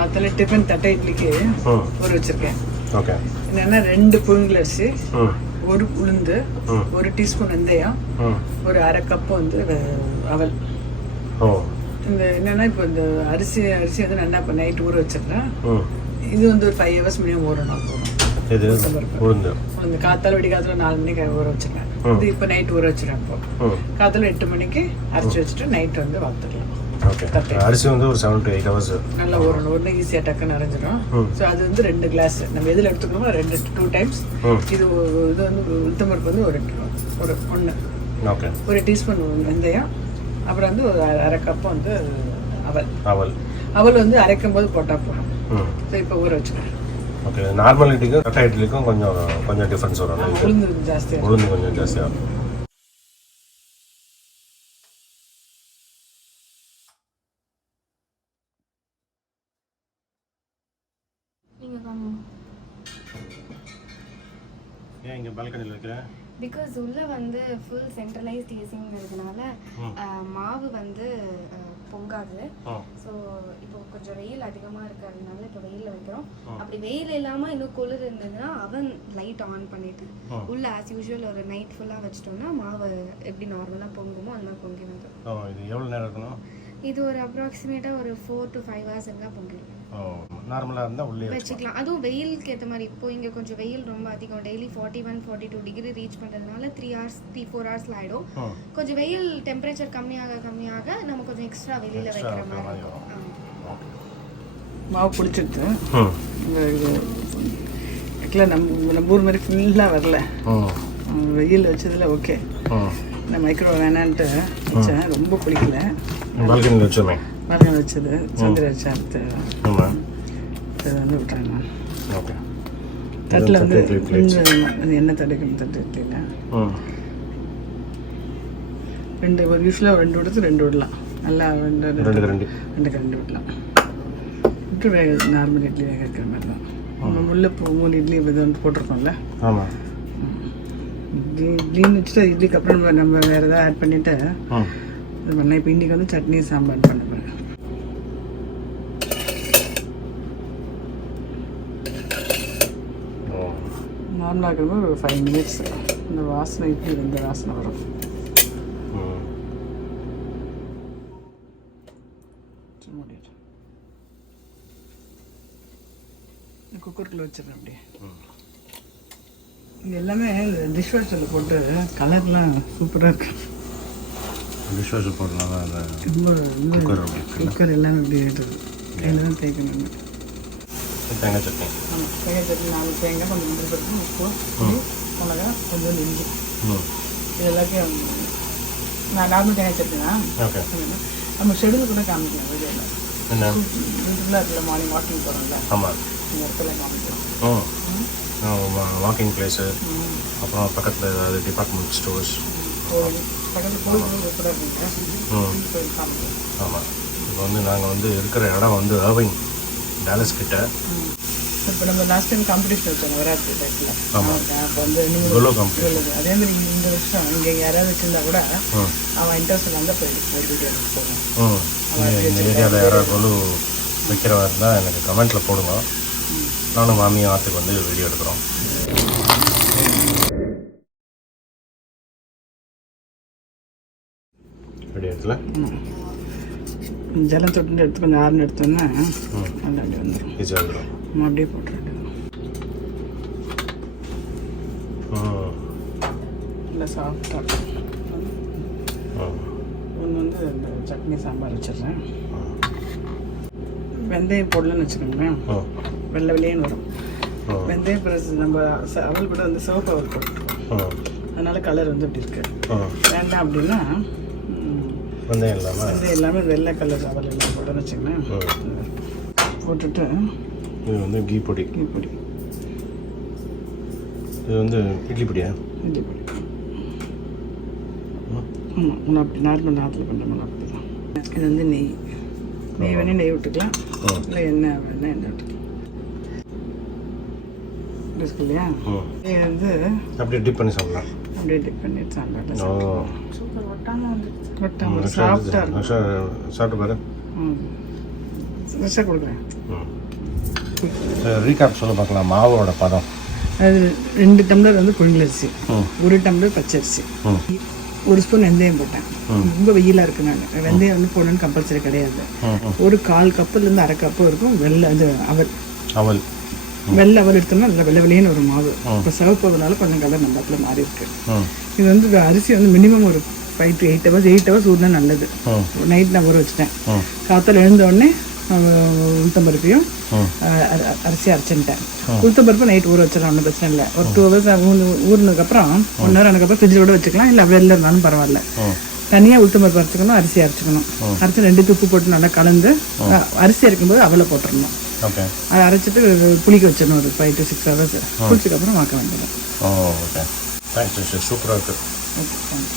காத்தால டிஃபன் தட்டை இட்லிக்கு ஊற வச்சிருக்கேன். ஓகே. என்னன்னா 2 புழுங்கல் அரிசி, 1 உளுந்து, 1 டீஸ்பூன் வெந்தயம், ஒரு 1/2 கப் வந்து அவல். இந்த என்னன்னா இப்போ இந்த அரிசி வந்து நல்லா இப்போ நைட் ஊற வச்சிருக்கேன். இது வந்து ஒரு 5 hours மினிமம் ஊறணும். உளுந்து காத்தால விடிகாலத்துல 4 மணிக்கு ஊற வச்சிருக்கேன். இது இப்போ நைட் ஊற வச்சிருக்கேன். இப்போ காத்தால 8 மணிக்கு அரைச்சி வச்சுட்டு நைட் வந்து வறுத்துடலாம். அரிசி வந்து ஒரு 7 to 8 hours நல்லா ஊறணும். ஒன்று ஈஸியாக டக்குன்னு அரைஞ்சிடும். ஸோ அது வந்து 2 கிளாஸ் நம்ம எதில் எடுத்துக்கணுமோ 2 times. இது வந்து உளுத்தம்பருப்பு வந்து ஒரு 1 டீஸ்பூன் வெந்தயம், அப்புறம் வந்து ஒரு 1/2 கப் வந்து அவல் வந்து அரைக்கும் போது போட்டால் போகணும். ஸோ இப்போ ஊற வச்சுக்கிறேன். ஓகே. நார்மல் இட்லிக்கும் தட்டை இட்லிக்கும் கொஞ்சம் டிஃபரன்ஸ் வரும். உளுந்து ஜாஸ்தியாக கொஞ்சம் ஜாஸ்தியாக. ஏன் இங்கே பால்கனியில் வைக்கிறேன்? பிகாஸ் உள்ள வந்து ஃபுல் சென்ட்ரலைஸ்ட் ஏசிங்கிறதுனால மாவு வந்து பொங்காது. ஸோ இப்போ கொஞ்சம் வெயில் அதிகமாக இருக்கிறதுனால இப்போ வெயிலில் வைக்கிறோம். அப்படி வெயில் இல்லாமல் இன்னும் குளிர் இருந்ததுன்னா அவன் லைட் ஆன் பண்ணிட்டு உள்ள ஆஸ் யூஷுவல் ஒரு நைட் ஃபுல்லாக வச்சிட்டோம்னா மாவு எப்படி நார்மலாக பொங்குமோ அந்த மாதிரி பொங்கி வந்துடும். இது எவ்வளோ நேரம் இருக்கணும்? இது ஒரு அப்ராக்சிமேட்டாக ஒரு 4 to 5 hours இருந்தால் பொங்கிடும். நார்மலாக இருந்தால் உள்ளே வச்சுக்கலாம். அதுவும் வெயிலுக்கு ஏற்ற மாதிரி. இப்போ இங்கே கொஞ்சம் வெயில் ரொம்ப அதிகம், டெய்லி 41-42 டிகிரி ரீச் பண்ணுறதுனால 3-4 ஹவர்ஸில் ஆகிடும். கொஞ்சம் வெயில் டெம்பரேச்சர் கம்மியாக நம்ம கொஞ்சம் எக்ஸ்ட்ரா வெளியில் வைக்கிற மாதிரி இருக்கும். மாவு பிடிச்சிட்டு ஆக்சுவலாக நம்ம ஊர் மாதிரி ஃபுல்லாக வரல. வெயில் வச்சதில் ஓகே. நான் மைக்ரோ வேணான்ட்டு வச்சேன், ரொம்ப பிடிக்கல. பால்கனியில் வச்சது சந்திர வச்சு அடுத்து அதை வந்து விட்டாங்க. ஓகே. தட்டில் வந்து எண்ணெய் தடுக்கணும். தட்டு இட்லியில் 2 ஒரு யூஸ்வலாக 2 விடுத்து 2 விடலாம். நல்லா 2 கரண்டி விடலாம். விட்டு நார்மல் இட்லி வேக வைக்கிற மாதிரி தான். நம்ம முல்லைப்பூ 3 இட்லி இது வந்து போட்டிருக்கோம்ல. ஆமாம். இட்லின்னு வச்சுட்டு இட்லிக்கு அப்புறம் நம்ம வேறு எதாவது ஆட் பண்ணிவிட்டு இது பண்ணலாம். இப்போ இன்றைக்கி வந்து சட்னி சாம்பார் பண்ண போகிறேன். நார்மலாக இருக்கிறது ஒரு 5 minutes இந்த வாசனை இட்லி இந்த வாசனை வரும். குக்கருக்குள்ளே வச்சிடறேன். அப்படியே இது எல்லாமே இந்த டிஷ் வாஷரில் போட்டு கலர்லாம் சூப்பராக இருக்கு. டிஷ் வாஷர் போடுறதுனால ரொம்ப குக்கர் எல்லாமே இப்படி ஏற்றுது. கையில் தான் தேய்க்கணும். தேங்காய் சட்னி. ஆமாம், தேங்காய் சட்னி 4 தேங்காய், கொஞ்சம் முந்திரி பருப்பு, உப்பு, மிளகா, கொஞ்சம் இஞ்சி. இது எல்லாத்தையும் நான் நார்மல் தேங்காய் சட்னி தான். ஓகே. நம்ம ஷெடியூல் கூட காமிக்கலாம் வீடியோவில். வீட்டுக்குள்ளே அதில் மார்னிங் வாக்கிங் போகிறோம்ல. ஆமாம். இந்த இடத்துல காமிக்கலாம். வாக்கிங் பிளேஸு, அப்புறம் பக்கத்தில் ஏதாவது டிபார்ட்மெண்ட் ஸ்டோர்ஸ், பக்கத்தில் கோயில் கூட இருக்குங்க. கோயில் காமிக்கலாம். ஆமாம். இப்போ வந்து நாங்கள் வந்து இருக்கிற இடம் வந்து அர்விங், டாலஸ் கிட்ட. இப்போ நம்ம லாஸ்ட் டைம் காம்படிஷன் வச்சோம் வராது டைப்பில். ஆமாம். அப்போ வந்து நீங்கள் அதே மாதிரி இந்த வருஷம் இங்கே யாராவது வச்சுருந்தா கூட அவன் இன்ட்ரெஸ்ட் வந்தால் போயிடும். இந்த ஏரியாவில் யாராவது வைக்கிறவா இருந்தால் எனக்கு கமெண்ட்டில் போடுங்க. நானும் மாமியும் ஆற்றுக்கு வந்து வீடியோ எடுக்கிறோம். ரெடி இடத்துல ஜலம் தொட்டு எடுத்து கொஞ்சம் ஆறுன்னு எடுத்தோன்னா நல்லா அப்படி வந்துடும். ஈஸியாக வந்துடும். அப்படியே போட்டுருக்கேன். நல்லா சாஃப்டாக. ஒன்று வந்து இந்த சட்னி சாம்பார் வச்சிடுறேன். வெந்தயம் போடலன்னு வச்சுக்கோங்களேன், வெள்ளை வெள்ளையன்னு வரும். வெந்தயம் ப்ளஸ் நம்ம அவல் கூட வந்து சிவப்பு அவல் போட்டுருக்கோம். அதனால கலர் வந்து இப்படி இருக்கு. வேண்டாம் அப்படின்னா வெந்தயம் எல்லாமே வெள்ளை கலர் அவல் எல்லாம் போட்டோன்னு வச்சுக்கோங்களேன். போட்டுட்டு இது வந்து கீ பொடி. இது வந்து இட்லி பொடியா? இட்லி பொடி. ஆமாம், ஒன்று அப்படி நார்மல் நாட்டில் பண்ணுறோம் அப்படி தான். இது வந்து நெய் வேணால் நெய் விட்டுக்கலாம், இல்லை எண்ணெய் வேணால் எண்ணெய் விட்டுக்கலாம். இருக்கு இல்லையா? இது வந்து அப்படியே டிப் பண்ணி சாப்பிடலாம். அப்படியே டிப் பண்ணி சாப்பிடலாம். சூப்பர். ஒட்டாமல் வந்து ஒட்டாமல் சாஃப்டாக இருக்கும். சாப்பிட்டு பாரு. ஃப்ரெஷ்ஷாக கொடுக்குறேன். ரீகேப் சொல்ல பார்க்கலாம். மாவோட பதம் அது 2 டம்ளர் வந்து புழுங்கலரிசி, 1 டம்ளர் பச்சரிசி, 1 ஸ்பூன் வெந்தயம் போட்டேன். ரொம்ப வெயிலாக இருக்கு. நான் வெந்தயம் வந்து போடணும்னு கம்பல்சரி கிடையாது. ஒரு 1/4 கப்புலேருந்து 1/2 கப்பு இருக்கும் வெள்ளை அது அவல் வெள்ளை அவல் எடுத்தோம்னா நல்லா வெள்ளை வெளியேன்னு ஒரு மாவு. இப்போ சிவப்பதுனால கொஞ்சம் கலர் நல்லா மாறி இருக்கு. இது வந்து அரிசி வந்து மினிமம் ஒரு 5 to 8 hours 8 hours ஊறினா நல்லது. நைட் நான் ஊற வச்சுட்டேன். காத்தால் எழுந்த உடனே உளுத்தம்பருப்பையும் அரிசி அரைச்சிட்டேன். உளுத்தம்பருப்பு நைட் ஊற வச்சிடலாம், ஒன்றும் பிரச்சனை இல்லை. ஒரு 2 hours ஊறினதுக்கப்புறம் 1 hour ஆனதுக்கப்புறம் ஃப்ரிட்ஜில் கூட வச்சுக்கலாம், இல்லை வெளில இருந்தாலும் பரவாயில்ல. தனியாக உளுத்தம்பருப்பு அரைச்சிக்கணும், அரிசி அரைச்சிக்கணும். அரைச்சி 2 உப்பு போட்டு நல்லா கலந்து அரிசி அரைக்கும்போது அவலை போட்டுடணும். அதை அரைச்சிட்டு புளிக்க வச்சிடணும் ஒரு 5 to 6 hours. குளிச்சதுக்கப்புறம் வாக்க வேண்டியது. Okay, thanks. சூப்பராக இருக்குது. Okay, thanks.